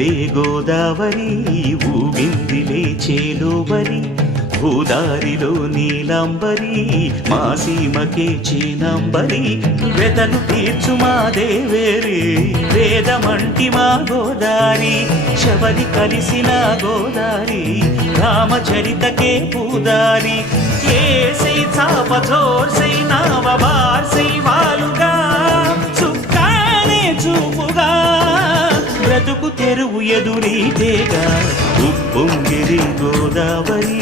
ఊగెనులే గోదావరి ఊగిందిలే చేలోబరి భూదారిలో నీలంబరి మా సీమకే చీనంబరి వెతలు తీర్చు మా దేవేరి వేదమంటి మా గోదారి శబరి కలిసిన గోదారి రామచరితకే పూదారి ఏసై చాప జోర్సై నావ బార్సై వాలుగా చుక్కానే చూపుగా బ్రతుకు తెరువు ఎదురీతేగా ఉప్పొంగిరి గోదావరి